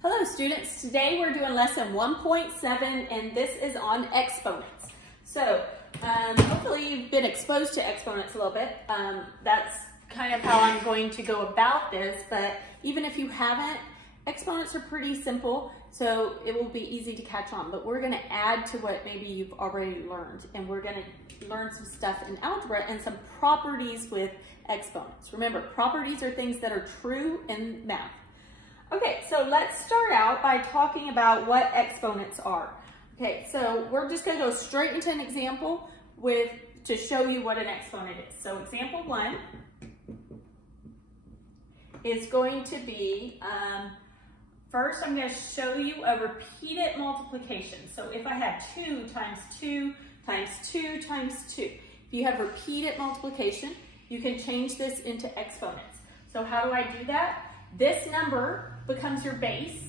Hello students, today we're doing lesson 1.7 and this is on exponents. So hopefully you've been exposed to exponents a little bit. That's kind of how I'm going to go about this, but even if you haven't, exponents are pretty simple, so it will be easy to catch on. But we're going to add to what maybe you've already learned, and we're going to learn some stuff in algebra and some properties with exponents. Remember, properties are things that are true in math. Okay, so let's start out by talking about what exponents are. Okay, so we're just going to go straight into an example to show you what an exponent is. So example 1 is going to be, first I'm going to show you a repeated multiplication. So if I had 2 times 2 times 2 times 2, if you have repeated multiplication, you can change this into exponents. So how do I do that? This number becomes your base,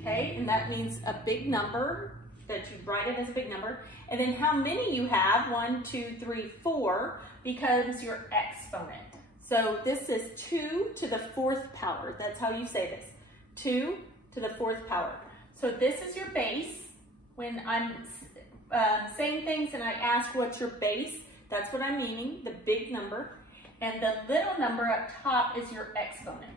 okay? And that means a big number, that you write it as a big number. And then how many you have, 1, 2, 3, 4, becomes your exponent. So this is 2 to the 4th power. That's how you say this, 2 to the 4th power. So this is your base. When I'm saying things and I ask what's your base, that's what I'm meaning, the big number. And the little number up top is your exponent.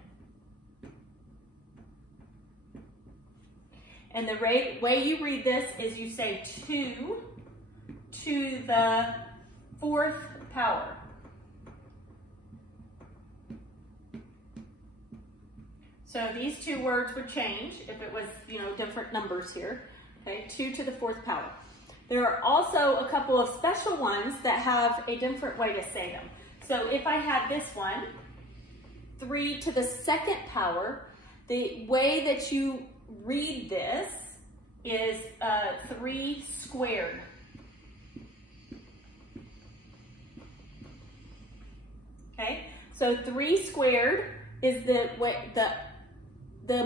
And the way you read this is you say 2 to the 4th power. So these two words would change if it was, different numbers here. Okay, 2 to the 4th power. There are also a couple of special ones that have a different way to say them. So if I had this one, 3 to the 2nd power, the way that you read this is 3 squared. Okay, so 3 squared is the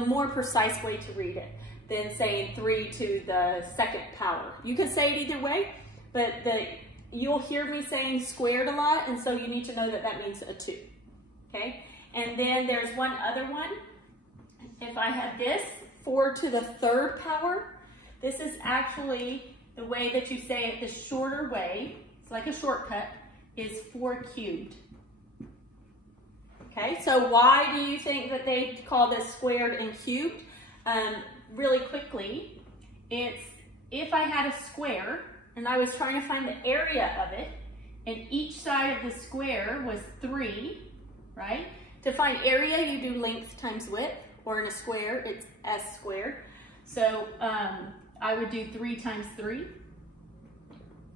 more precise way to read it than saying 3 to the 2nd power. You could say it either way, but you'll hear me saying squared a lot, and so you need to know that that means a 2. Okay, and then there's one other one. If I had this, 4 to the 3rd power, this is actually the way that you say it the shorter way. It's like a shortcut, is 4 cubed. Okay, so why do you think that they call this squared and cubed? Really quickly, it's if I had a square and I was trying to find the area of it, and each side of the square was 3, right? To find area, you do length times width, or in a square, it's s squared. So I would do 3 times 3,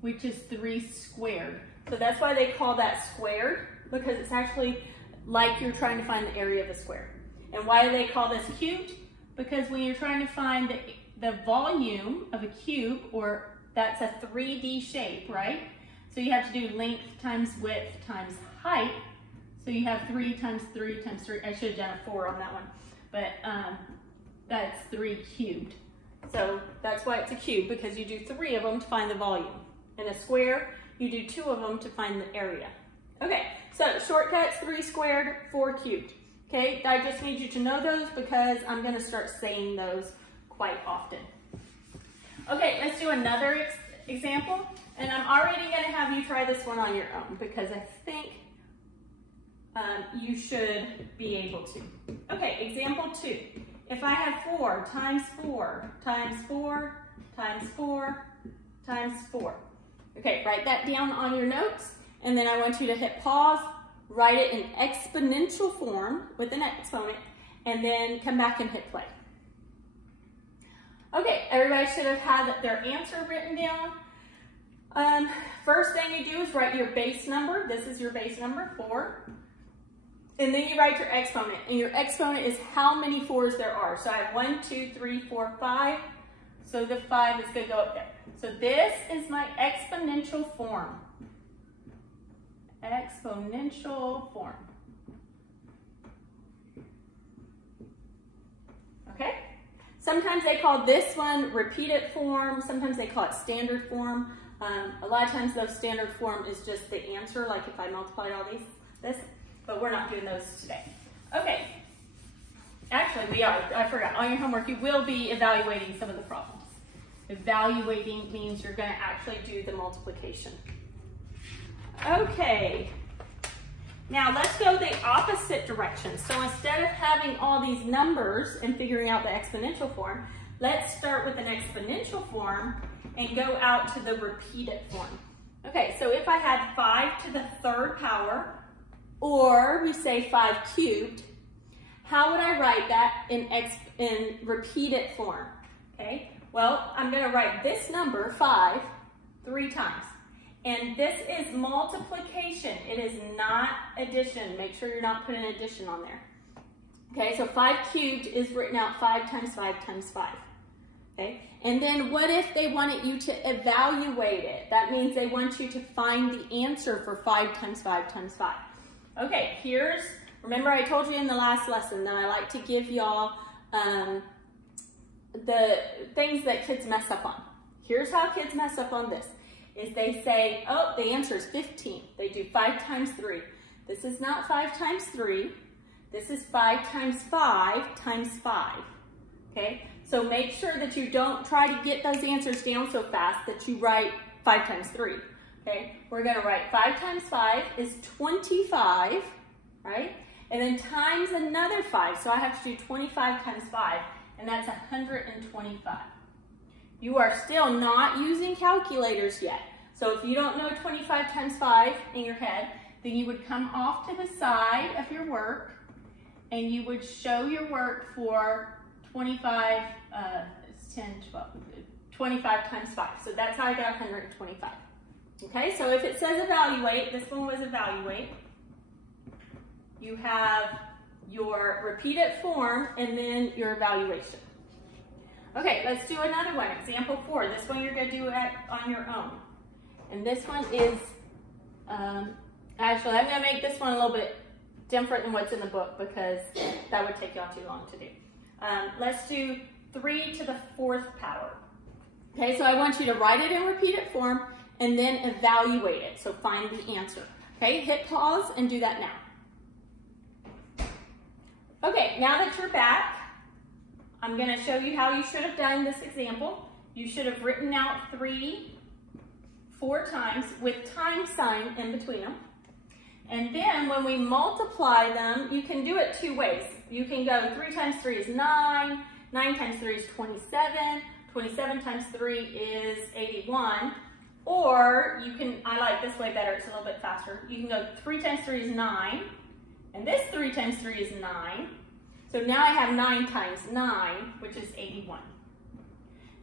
which is 3 squared. So that's why they call that squared, because it's actually like you're trying to find the area of a square. And why do they call this cubed? Because when you're trying to find the volume of a cube, or that's a 3D shape, right? So you have to do length times width times height. So you have 3 times 3 times 3. I should have done a 4 on that one. But that's 3 cubed. So that's why it's a cube, because you do 3 of them to find the volume. In a square, you do 2 of them to find the area. Okay, so shortcuts, 3 squared, 4 cubed. Okay, I just need you to know those because I'm going to start saying those quite often. Okay, let's do another example. And I'm already going to have you try this one on your own because I think you should be able to. Okay, example 2. If I have 4 times 4 times 4 times 4 times 4. Okay, write that down on your notes, and then I want you to hit pause, write it in exponential form with an exponent, and then come back and hit play. Okay, everybody should have had their answer written down. First thing you do is write your base number. This is your base number, 4. And then you write your exponent, and your exponent is how many 4s there are. So I have 1, 2, 3, 4, 5. So the 5 is going to go up there. So this is my exponential form. Exponential form. Okay? Sometimes they call this one repeated form. Sometimes they call it standard form. A lot of times the standard form is just the answer, like if I multiplied all this. But we're not doing those today. Okay, actually we are. I forgot. On your homework, you will be evaluating some of the problems. Evaluating means you're going to actually do the multiplication. Okay. Now let's go the opposite direction. So instead of having all these numbers and figuring out the exponential form, let's start with an exponential form and go out to the repeated form. Okay, so if I had 5 to the 3rd power, or we say 5 cubed, how would I write that in repeated form? Okay, well, I'm going to write this number, 5, 3 times. And this is multiplication. It is not addition. Make sure you're not putting addition on there. Okay, so 5 cubed is written out 5 times 5 times 5. Okay, and then what if they wanted you to evaluate it? That means they want you to find the answer for 5 times 5 times 5. Okay, remember I told you in the last lesson that I like to give y'all the things that kids mess up on. Here's how kids mess up on this, is they say, oh, the answer is 15. They do 5 times 3. This is not 5 times 3. This is 5 times 5 times 5, okay? So make sure that you don't try to get those answers down so fast that you write 5 times 3, okay? We're gonna write 5 times 5 is 25, right? And then times another 5, so I have to do 25 times 5, and that's 125. You are still not using calculators yet. So if you don't know 25 times 5 in your head, then you would come off to the side of your work and you would show your work for 25, it's 10, 12, 25 times 5. So that's how I got 125. Okay, so if it says evaluate, this one was evaluate. You have your repeated form and then your evaluation. Okay, let's do another one, example 4. This one you're going to do it on your own. And this one is, actually I'm going to make this one a little bit different than what's in the book because that would take y'all too long to do. Let's do 3 to the 4th power. Okay, so I want you to write it in repeated form and then evaluate it. So find the answer. Okay, hit pause and do that now. Okay, now that you're back, I'm going to show you how you should have done this example. You should have written out 3 4 times with time sign in between them. And then when we multiply them, you can do it 2 ways. You can go 3 times 3 is 9, 9 times 3 is 27, 27 times 3 is 81. Or you can, I like this way better, it's a little bit faster. You can go 3 times 3 is 9, and this 3 times 3 is 9. So now I have 9 times 9, which is 81.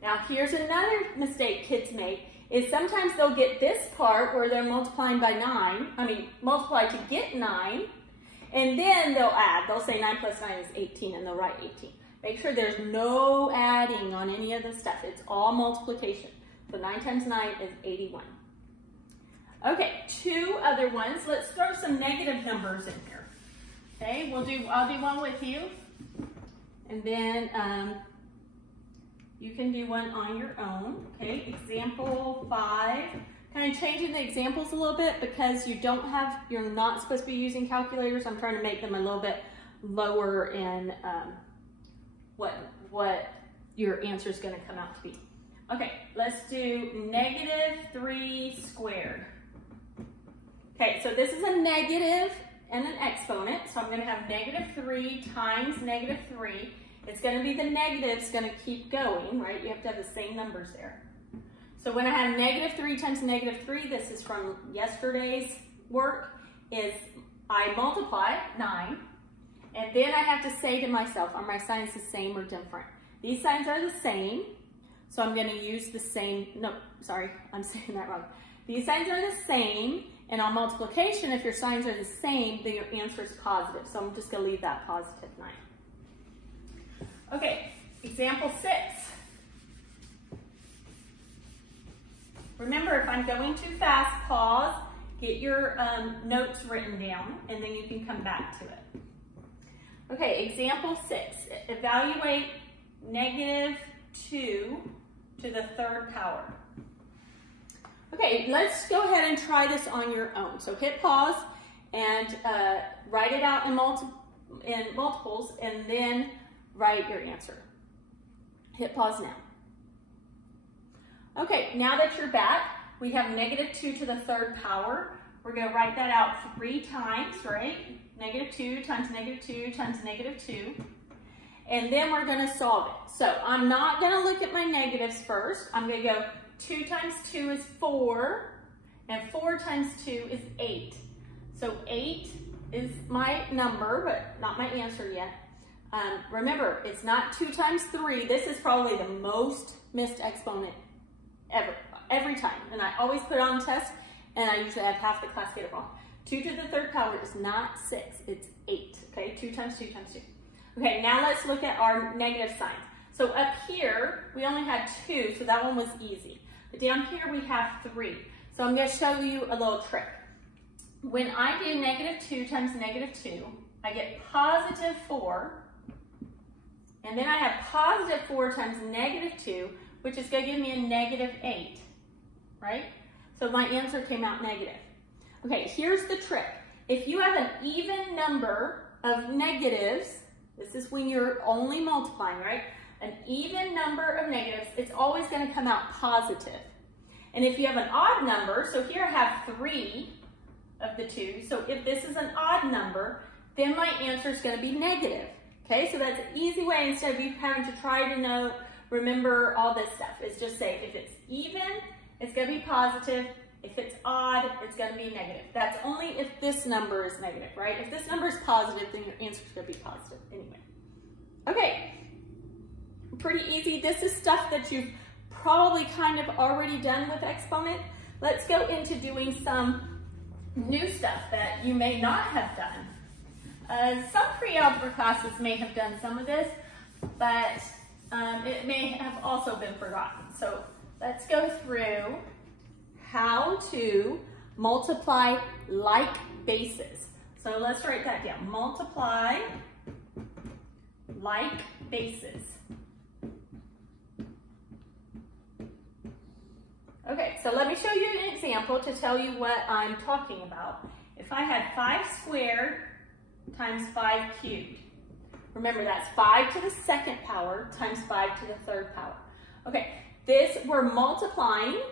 Now here's another mistake kids make, is sometimes they'll get this part where they're multiplying by 9, multiply to get 9, and then they'll add. They'll say 9 plus 9 is 18, and they'll write 18. Make sure there's no adding on any of the stuff. It's all multiplication. So 9 times 9 is 81. Okay, 2 other ones. Let's throw some negative numbers in here. Okay, I'll do one with you, and then you can do one on your own. Okay, example 5. Kind of changing the examples a little bit because you're not supposed to be using calculators. I'm trying to make them a little bit lower in what your answer is going to come out to be. Okay, let's do -3 squared. Okay, so this is a negative and an exponent. So I'm going to have -3 times -3. It's going to be the negative's going to keep going, right? You have to have the same numbers there. So when I have -3 times -3, this is from yesterday's work, is I multiply 9, and then I have to say to myself, are my signs the same or different? These signs are the same, so I'm going to use the same, no, sorry, I'm saying that wrong. These signs are the same, and on multiplication, if your signs are the same, then your answer is positive. So I'm just going to leave that positive 9. Okay, example 6. Remember, if I'm going too fast, pause, get your notes written down, and then you can come back to it. Okay, example 6. Evaluate -2 to the 3rd power. Okay, let's go ahead and try this on your own. So hit pause and write it out in multiples, and then write your answer. Hit pause now. Okay, now that you're back, we have -2 to the 3rd power. We're going to write that out 3 times, right? -2 times -2 times -2. And then we're going to solve it. So I'm not going to look at my negatives first. I'm going to go 2 times 2 is 4, and 4 times 2 is 8. So 8 is my number, but not my answer yet. Remember, it's not 2 times 3. This is probably the most missed exponent ever, every time. And I always put it on test, and I usually have half the class get it wrong. 2 to the 3rd power is not 6, it's 8, okay? 2 times 2 times 2. Okay, now let's look at our negative signs. So up here, we only had 2, so that one was easy. But down here, we have 3. So I'm gonna show you a little trick. When I do -2 times -2, I get +4, and then I have +4 times -2, which is going to give me a -8, right? So my answer came out negative. Okay, here's the trick. If you have an even number of negatives, this is when you're only multiplying, right? An even number of negatives, it's always going to come out positive. And if you have an odd number, so here I have 3 of the 2, so if this is an odd number, then my answer is going to be negative. Okay, so that's an easy way, instead of you having to try to remember all this stuff, is just say if it's even, it's going to be positive. If it's odd, it's going to be negative. That's only if this number is negative, right? If this number is positive, then your answer is going to be positive anyway. Okay, pretty easy. This is stuff that you've probably kind of already done with Exponent. Let's go into doing some new stuff that you may not have done. Some pre-algebra classes may have done some of this, but it may have also been forgotten. So let's go through how to multiply like bases. So let's write that down. Multiply like bases. Okay, so let me show you an example to tell you what I'm talking about. If I had 5 squared times 5 cubed. Remember, that's 5 to the 2nd power times 5 to the 3rd power. Okay, we're multiplying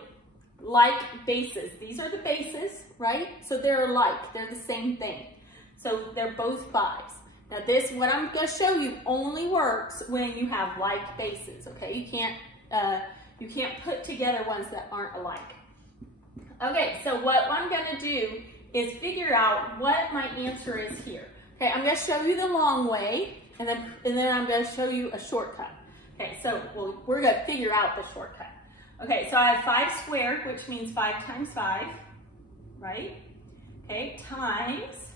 like bases. These are the bases, right? So they're alike, they're the same thing. So they're both 5s. Now this, what I'm gonna show you, only works when you have like bases, okay? You can't put together ones that aren't alike. Okay, so what I'm gonna do is figure out what my answer is here. Okay, I'm gonna show you the long way, and then I'm gonna show you a shortcut. Okay, so we're gonna figure out the shortcut. Okay, so I have 5 squared, which means 5 times 5, right? Okay, times,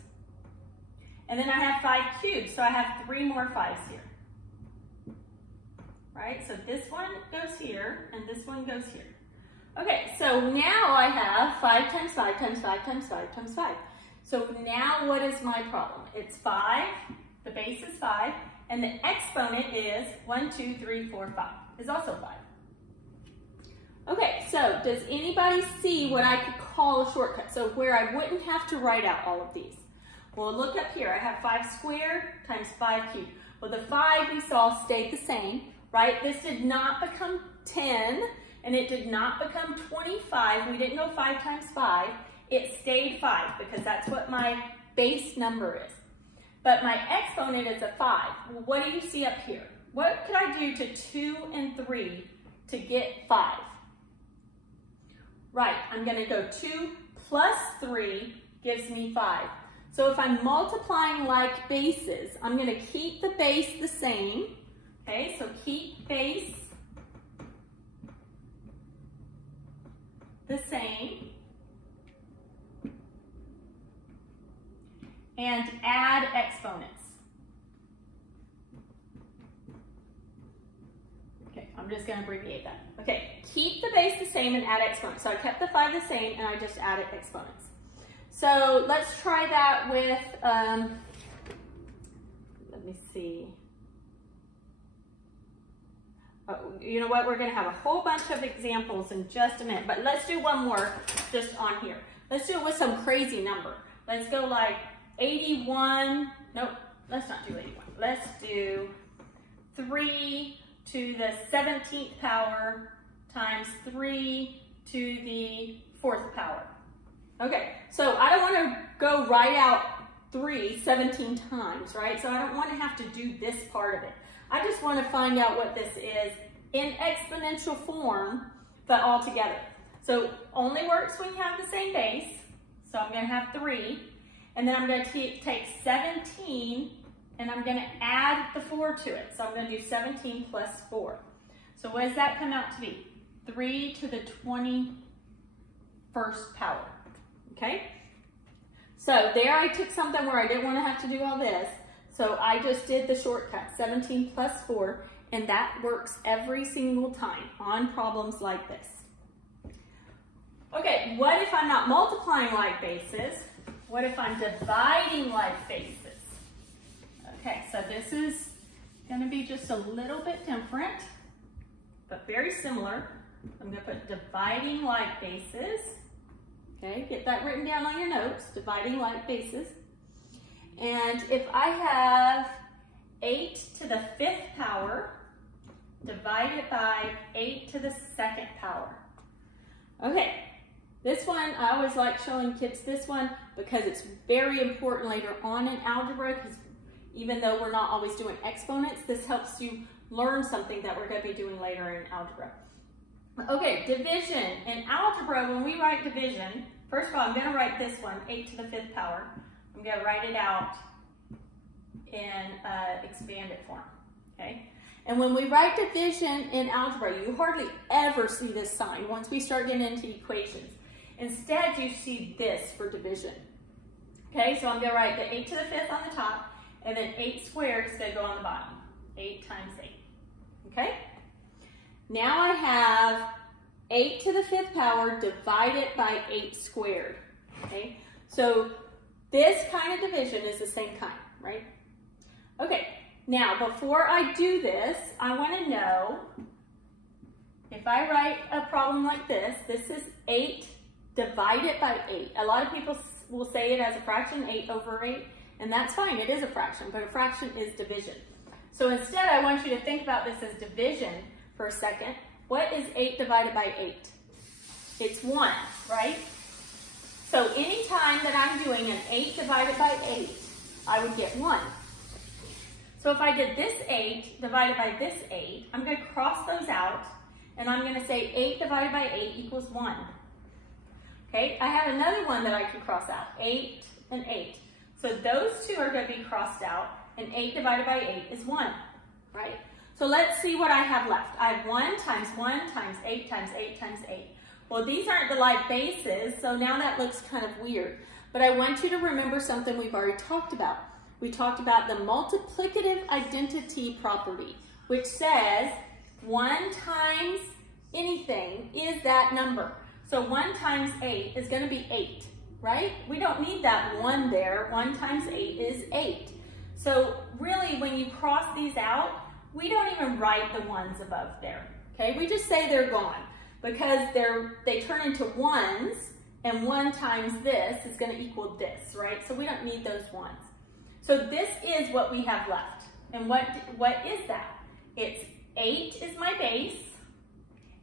and then I have 5 cubed, so I have 3 more 5s here. Right, so this one goes here, and this one goes here. Okay, so now I have 5 times 5 times 5 times 5 times 5. So now what is my problem? It's 5, the base is 5, and the exponent is 1, 2, 3, 4, 5. Is also 5. Okay, so does anybody see what I could call a shortcut? So where I wouldn't have to write out all of these. Well, look up here. I have 5 squared times 5 cubed. Well, the 5 we saw stayed the same, right? This did not become 10, and it did not become 25. We didn't go 5 times 5. It stayed 5 because that's what my base number is. But my exponent is a 5. Well, what do you see up here? What could I do to 2 and 3 to get 5? Right, I'm going to go 2 plus 3 gives me 5. So if I'm multiplying like bases, I'm going to keep the base the same. Okay, so keep base the same and add exponents. Okay, I'm just going to abbreviate that. Okay, keep the base the same and add exponents. So I kept the 5 the same and I just added exponents. So let's try that with, let me see. Oh, you know what, we're going to have a whole bunch of examples in just a minute, but let's do one more just on here. Let's do it with some crazy number. Let's go like 81, nope, let's not do 81. Let's do 3 to the 17th power times 3 to the 4th power. Okay, so I don't want to go write out 3 17 times, right? So I don't want to have to do this part of it. I just want to find out what this is in exponential form, but all together. So only works when you have the same base. So I'm going to have 3, and then I'm going to take 17, and I'm going to add the 4 to it. So I'm going to do 17 plus 4. So what does that come out to be? 3 to the 21st power. Okay? So there I took something where I didn't want to have to do all this. So I just did the shortcut, 17 plus 4, and that works every single time on problems like this. Okay, what if I'm not multiplying like bases? What if I'm dividing like bases? Okay, so this is going to be just a little bit different, but very similar. I'm going to put dividing like bases. Okay, get that written down on your notes, dividing like bases. And if I have 8 to the 5th power divided by 8 to the 2nd power. Okay, this one, I always like showing kids this one because it's very important later on in algebra, because even though we're not always doing exponents, this helps you learn something that we're going to be doing later in algebra. Okay, division. In algebra, when we write division, first of all, I'm going to write this one, 8 to the 5th power. I'm going to write it out in expanded form, okay? And when we write division in algebra, you hardly ever see this sign once we start getting into equations. Instead, you see this for division. Okay, so I'm going to write the 8 to the 5th on the top, and then 8 squared is going to go on the bottom. 8 times 8. Okay? Now I have 8 to the 5th power divided by 8 squared. Okay? So this kind of division is the same kind, right? Okay, now before I do this, I want to know, if I write a problem like this, this is 8 divided by 8. A lot of people will say it as a fraction, 8 over 8, and that's fine, it is a fraction, but a fraction is division. So instead, I want you to think about this as division for a second. What is 8 divided by 8? It's 1, right? So anytime that I'm doing an 8 divided by 8, I would get 1. So if I did this 8 divided by this 8, I'm going to cross those out, and I'm going to say 8 divided by 8 equals 1. Okay, I have another one that I can cross out, 8 and 8. So those two are going to be crossed out, and 8 divided by 8 is 1, right? So let's see what I have left. I have 1 times 8 times 8 times 8. Well, these aren't the like bases, so now that looks kind of weird. But I want you to remember something we've already talked about. We talked about the multiplicative identity property, which says 1 times anything is that number. So 1 times 8 is going to be 8, right? We don't need that 1 there. 1 times 8 is 8. So really, when you cross these out, we don't even write the ones above there, okay? We just say they're gone because they turn into 1s, and 1 times this is going to equal this, right? So we don't need those 1s. So this is what we have left. And what is that? It's 8 is my base,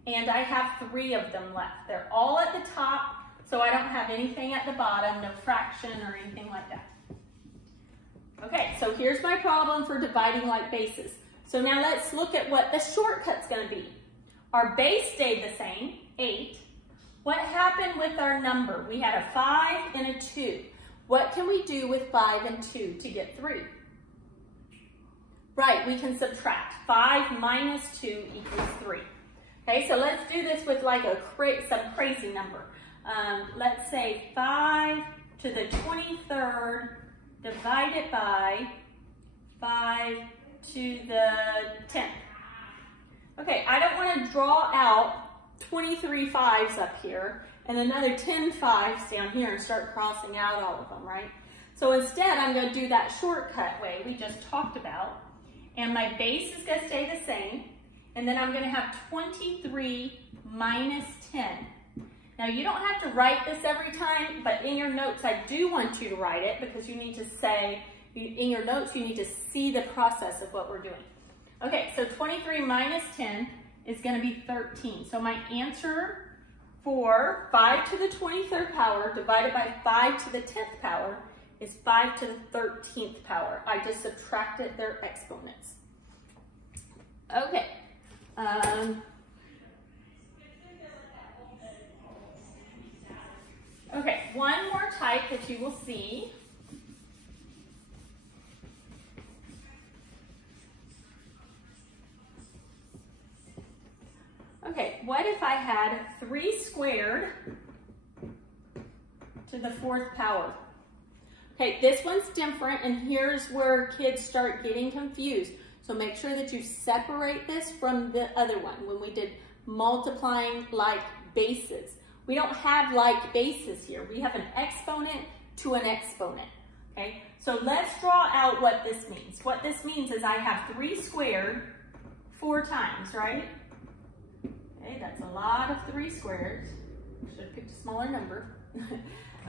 and I have 3 of them left. They're all at the top, so I don't have anything at the bottom, no fraction or anything like that. Okay, so here's my problem for dividing like bases. So now let's look at what the shortcut's going to be. Our base stayed the same, 8. What happened with our number? We had a 5 and a 2. What can we do with 5 and 2 to get 3? Right, we can subtract. 5 minus 2 equals 3. Okay, so let's do this with like some crazy number. Let's say 5 to the 23rd divided by 5 to the 10th. Okay, I don't want to draw out 23 5s up here and another 10 5s down here and start crossing out all of them, right? So instead, I'm going to do that shortcut way we just talked about, and my base is going to stay the same, and then I'm going to have 23 minus 10. Now, you don't have to write this every time, but in your notes, I do want you to write it because you need to say, in your notes, you need to see the process of what we're doing. Okay, so 23 minus 10 is going to be 13. So my answer for 5 to the 23rd power divided by 5 to the 10th power is 5 to the 13th power. I just subtracted their exponents. Okay. Okay, one more type that you will see. Okay, what if I had 3 squared to the 4th power? Okay, this one's different, and here's where kids start getting confused. So make sure that you separate this from the other one when we did multiplying like bases. We don't have like bases here. We have an exponent to an exponent, okay? So let's draw out what this means. What this means is I have 3 squared 4 times, right? Okay, that's a lot of 3 squared. Should have picked a smaller number.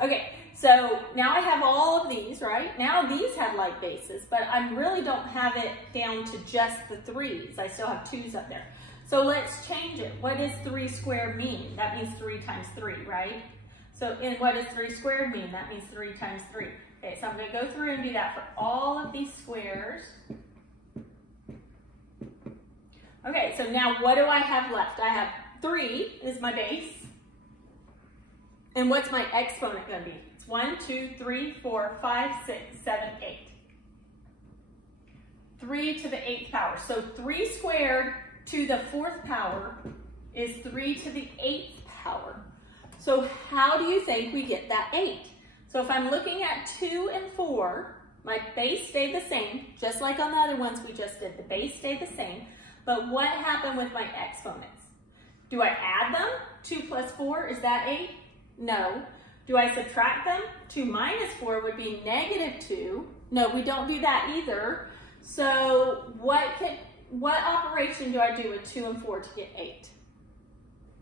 Okay, so now I have all of these, right? Now these have like bases, but I really don't have it down to just the 3s. I still have 2s up there. So let's change it. What does 3 squared mean? That means 3 times 3, right? So and what does 3 squared mean? That means 3 times 3. Okay, so I'm going to go through and do that for all of these squares. Okay, so now what do I have left? I have 3 is my base. And what's my exponent going to be? It's 1, 2, 3, 4, 5, 6, 7, 8. 3 to the 8th power. So 3 squared to the 4th power is 3 to the 8th power. So how do you think we get that 8? So if I'm looking at 2 and 4, my base stayed the same, just like on the other ones we just did. The base stayed the same. But what happened with my exponents? Do I add them? 2 plus 4, is that 8? No. Do I subtract them? 2 minus 4 would be negative 2. No, we don't do that either. So what operation do I do with 2 and 4 to get 8?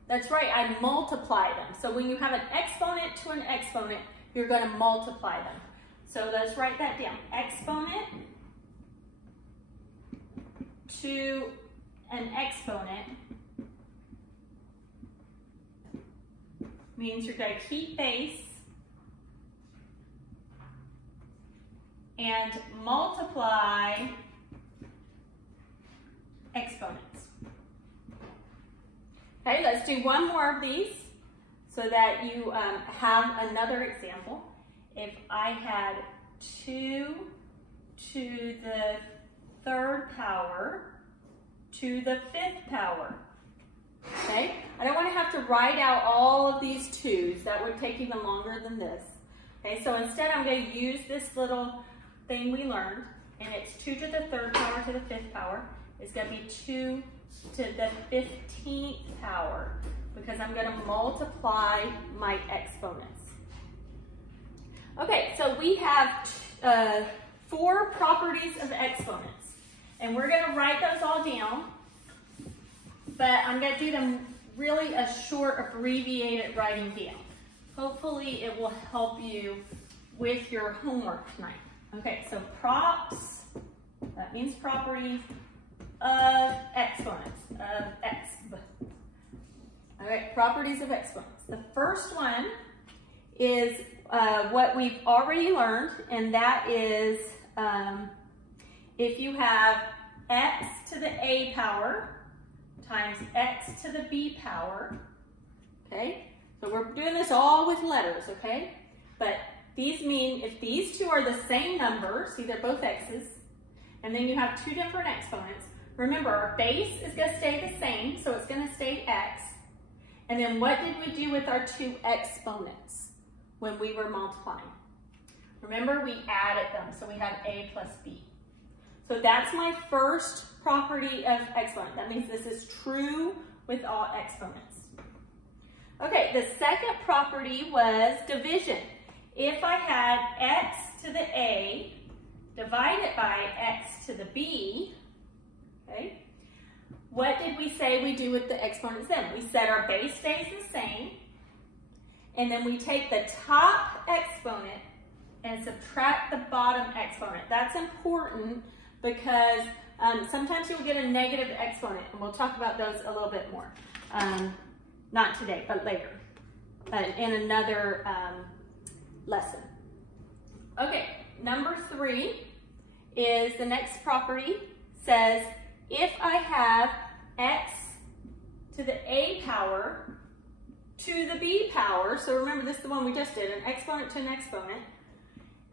That's right, I multiply them. So when you have an exponent to an exponent, you're going to multiply them. So let's write that down. Exponent to an exponent means you're going to keep base and multiply exponents. Okay, let's do one more of these so that you have another example. If I had 2 to the 3rd power to the 5th power. Okay, I don't want to have to write out all of these 2's. That would take even longer than this. Okay, so instead I'm going to use this little thing we learned, and it's 2 to the 3rd power to the 5th power. It's going to be 2 to the 15th power because I'm going to multiply my exponents. Okay, so we have 4 properties of exponents, and we're going to write those all down. But I'm going to do them really a short, abbreviated writing down. Hopefully it will help you with your homework tonight. Okay, so props, that means properties of exponents, of x. All right, properties of exponents. The first one is what we've already learned, and that is if you have x to the a power times x to the b power, okay? So we're doing this all with letters, okay? But these mean if these 2 are the same number, see they're both x's, and then you have 2 different exponents, remember our base is going to stay the same, so it's going to stay x. And then what did we do with our 2 exponents when we were multiplying? Remember, we added them, so we had a plus b. So that's my first property of exponent. That means this is true with all exponents. Okay, the second property was division. If I had x to the a divided by x to the b, okay, what did we say we do with the exponents then? We said our base stays the same, and then we take the top exponent and subtract the bottom exponent. That's important because Sometimes you'll get a negative exponent, and we'll talk about those a little bit more. Not today, but later, in another lesson. Okay, number 3 is the next property says, if I have x to the a power to the b power, so remember this is the one we just did, an exponent to an exponent,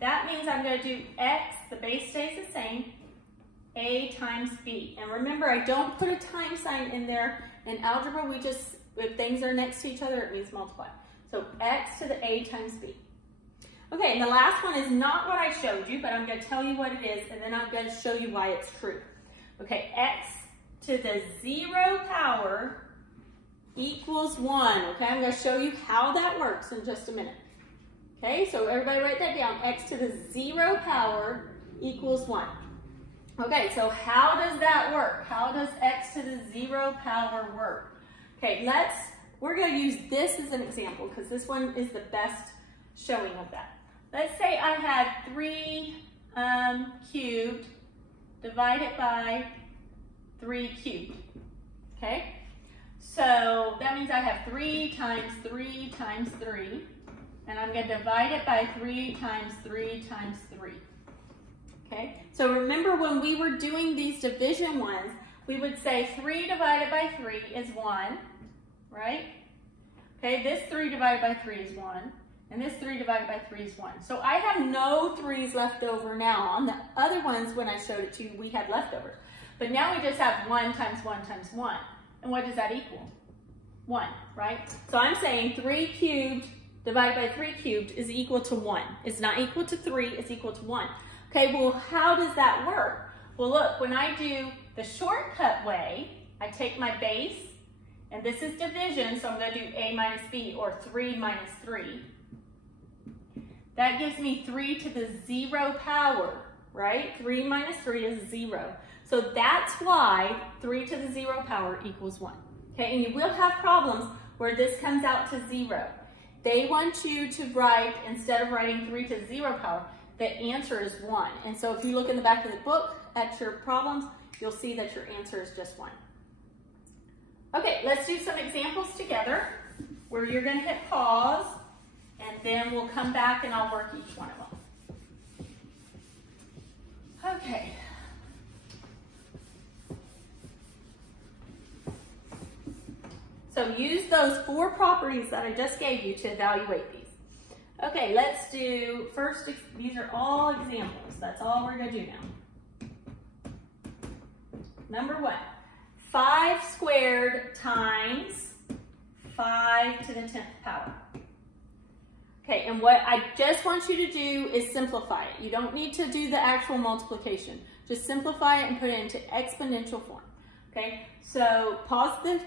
that means I'm going to do x, the base stays the same, a times b. And remember, I don't put a time sign in there. In algebra, we just, if things are next to each other, it means multiply. So x to the a times b. Okay, and the last one is not what I showed you, but I'm going to tell you what it is, and then I'm going to show you why it's true. Okay, x to the 0 power equals 1. Okay, I'm going to show you how that works in just a minute. Okay, so everybody write that down. X to the 0 power equals 1. Okay, so how does that work? How does x to the 0 power work? Okay, we're going to use this as an example because this one is the best showing of that. Let's say I had 3 cubed divided by 3 cubed. Okay, so that means I have 3 times 3 times 3, and I'm going to divide it by 3 times 3 times 3. Okay, so remember when we were doing these division ones, we would say 3 divided by 3 is 1, right? Okay, this 3 divided by 3 is 1, and this 3 divided by 3 is 1. So I have no 3's left over now. On the other ones, when I showed it to you, we had leftovers. But now we just have 1 times 1 times 1. And what does that equal? 1, right? So I'm saying 3 cubed divided by 3 cubed is equal to 1. It's not equal to 3, it's equal to 1. Okay, well, how does that work? Well, look, when I do the shortcut way, I take my base, and this is division, so I'm going to do a minus b, or 3 minus 3. That gives me 3 to the 0 power, right? 3 minus 3 is 0. So that's why 3 to the 0 power equals 1. Okay, and you will have problems where this comes out to 0. They want you to write, instead of writing 3 to the 0 power, the answer is 1. And so if you look in the back of the book at your problems, you'll see that your answer is just 1. Okay, let's do some examples together where you're going to hit pause, and then we'll come back and I'll work each one of them. Okay. So use those 4 properties that I just gave you to evaluate these. Okay, let's do first, these are all examples. That's all we're going to do now. Number 1, 5 squared times 5 to the 10th power. Okay, and what I just want you to do is simplify it. You don't need to do the actual multiplication. Just simplify it and put it into exponential form. Okay, so pause the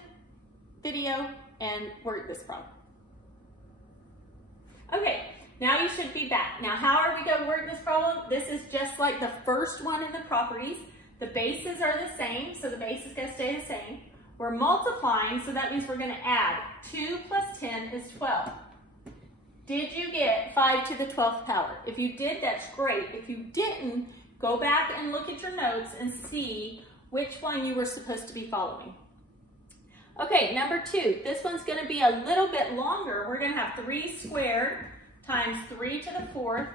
video and work this problem. Okay, now you should be back. Now, how are we going to work this problem? This is just like the first one in the properties. The bases are the same, so the base is going to stay the same. We're multiplying, so that means we're going to add. 2 plus 10 is 12. Did you get 5 to the 12th power? If you did, that's great. If you didn't, go back and look at your notes and see which one you were supposed to be following. Okay, number 2. This one's going to be a little bit longer. We're going to have 3 squared times 3 to the 4th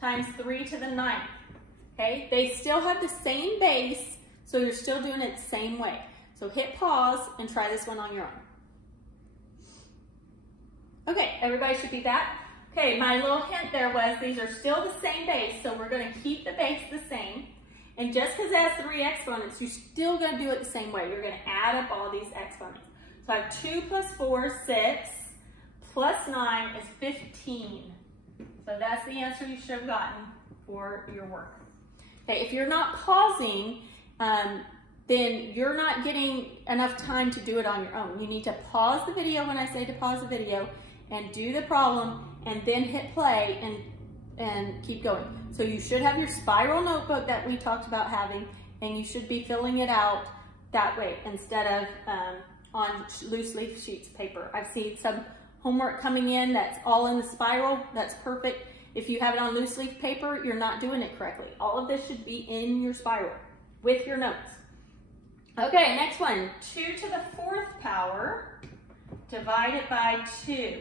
times 3 to the 9th. Okay, they still have the same base, so you're still doing it the same way. So hit pause and try this one on your own. Okay, everybody should be back. Okay, my little hint there was these are still the same base, so we're going to keep the base the same. And just because it has 3 exponents, you're still going to do it the same way. You're going to add up all these exponents. So I have 2 plus 4 is 6, plus 9 is 15. So that's the answer you should have gotten for your work. Okay, if you're not pausing, then you're not getting enough time to do it on your own. You need to pause the video when I say to pause the video and do the problem and then hit play and keep going. So you should have your spiral notebook that we talked about having, and you should be filling it out that way instead of on loose leaf sheets of paper. I've seen some homework coming in that's all in the spiral. That's perfect. If you have it on loose leaf paper, you're not doing it correctly. All of this should be in your spiral. with your notes. Okay, next one, 2 to the 4th power divided by 2.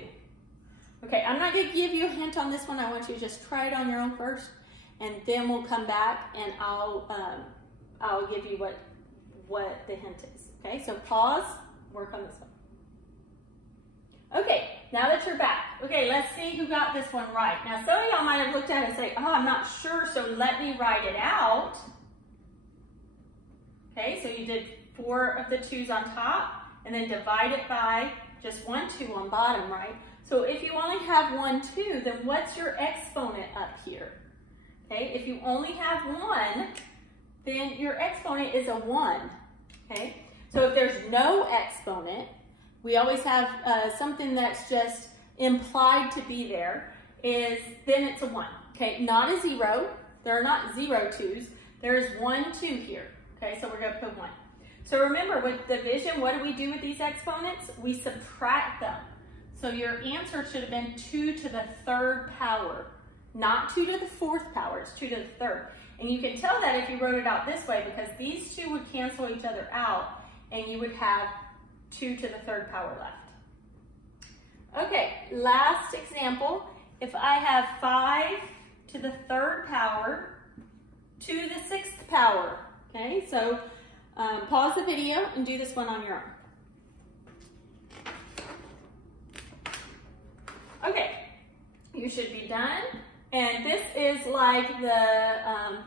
Okay, I'm not gonna give you a hint on this one. I want you to just try it on your own first, and then we'll come back and I'll give you what the hint is. Okay, so pause, work on this one. Okay, now that you're back, okay, let's see who got this one right. Now, some of y'all might have looked at it and say, oh, I'm not sure, so let me write it out. Okay, so you did 4 of the 2's on top, and then divide it by just 1 2 on bottom, right? So if you only have 1 2, then what's your exponent up here? Okay, if you only have 1, then your exponent is a 1, okay? So if there's no exponent, we always have something that's just implied to be there, then it's a 1, okay? Not a 0, there are not 0 2's, there's 1 2 here, okay? So we're gonna put 1. So remember, with division, what do we do with these exponents? We subtract them. So your answer should have been 2 to the 3rd power, not 2 to the 4th power, it's 2 to the 3rd. And you can tell that if you wrote it out this way, because these 2 would cancel each other out, and you would have 2 to the 3rd power left. Okay, last example. If I have 5 to the 3rd power to the 6th power, okay? So pause the video and do this one on your own. Okay, you should be done. And this is like the, now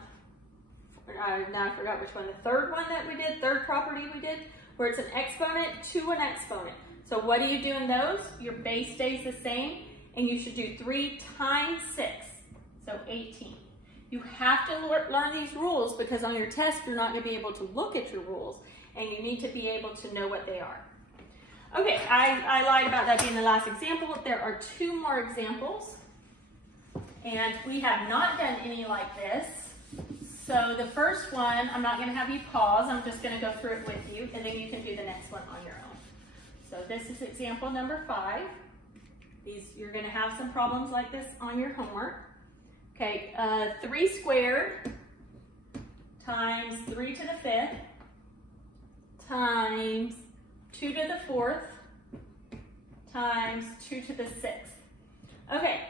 I forgot which one, the 3rd one that we did, 3rd property we did, where it's an exponent to an exponent. So what do you do in those? Your base stays the same, and you should do 3 times 6, so 18. You have to learn these rules because on your test, you're not gonna be able to look at your rules, and you need to be able to know what they are. Okay, I lied about that being the last example. There are 2 more examples, and we have not done any like this. So the first one, I'm not gonna have you pause, I'm just gonna go through it with you, and then you can do the next one on your own. So this is example number 5. You're gonna have some problems like this on your homework. Okay, 3 squared times 3 to the 5th times 2 to the 4th times 2 to the 6th. Okay,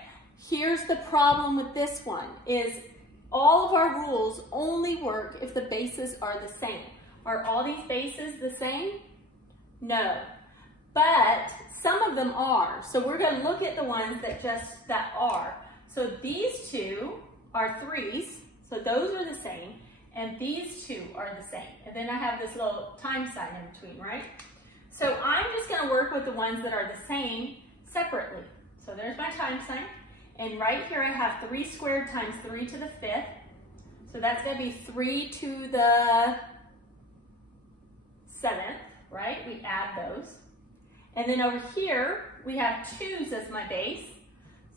here's the problem with this one, is all of our rules only work if the bases are the same. Are all these bases the same? No, but some of them are. So we're gonna look at the ones that are. So these 2 are 3's, so those are the same, and these 2 are the same. And then I have this little time sign in between, right? So I'm just gonna work with the ones that are the same separately. So there's my time sign. And right here I have 3 squared times 3 to the 5th. So that's gonna be 3 to the 7th, right? We add those. And then over here, we have 2's as my base.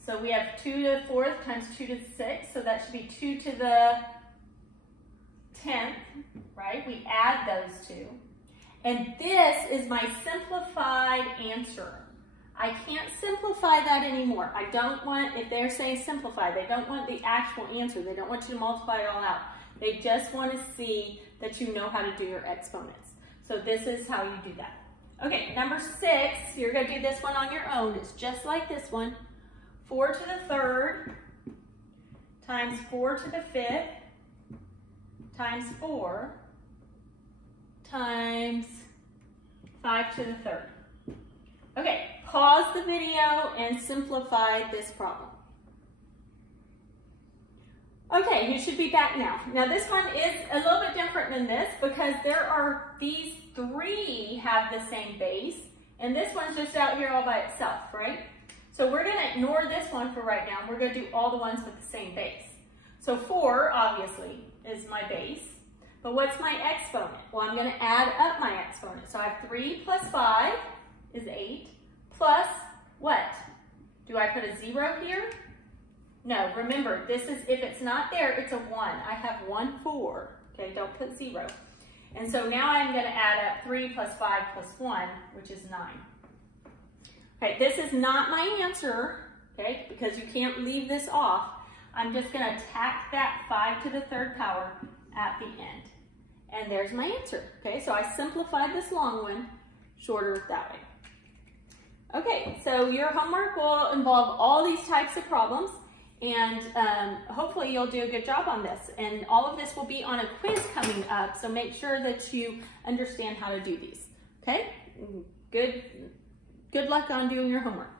So we have 2 to the 4th times 2 to the 6th. So that should be 2 to the 10th, right? We add those 2. And this is my simplified answer. I can't simplify that anymore. I don't want, if they're saying simplify, they don't want the actual answer. They don't want you to multiply it all out. They just want to see that you know how to do your exponents. So this is how you do that. Okay, number 6, you're going to do this one on your own. It's just like this one. 4 to the 3rd times 4 to the 5th times 4 times 5 to the 3rd. Okay, pause the video and simplify this problem. Okay, you should be back now. Now this one is a little bit different than this because these 3 have the same base, and this one's just out here all by itself, right? So we're gonna ignore this one for right now. We're gonna do all the ones with the same base. So 4, obviously, is my base. But what's my exponent? Well, I'm gonna add up my exponent. So I have 3 plus 5 is 8, plus what? Do I put a 0 here? No, remember, this is, if it's not there, it's a 1. I have 1 4, okay, don't put 0. And so now I'm gonna add up 3 plus 5 plus 1, which is 9. Okay, this is not my answer, okay, because you can't leave this off. I'm just gonna tack that 5 to the 3rd power at the end. And there's my answer. Okay, so I simplified this long one shorter that way. Okay, so your homework will involve all these types of problems, and hopefully you'll do a good job on this. And all of this will be on a quiz coming up, so make sure that you understand how to do these. Okay, good luck on doing your homework.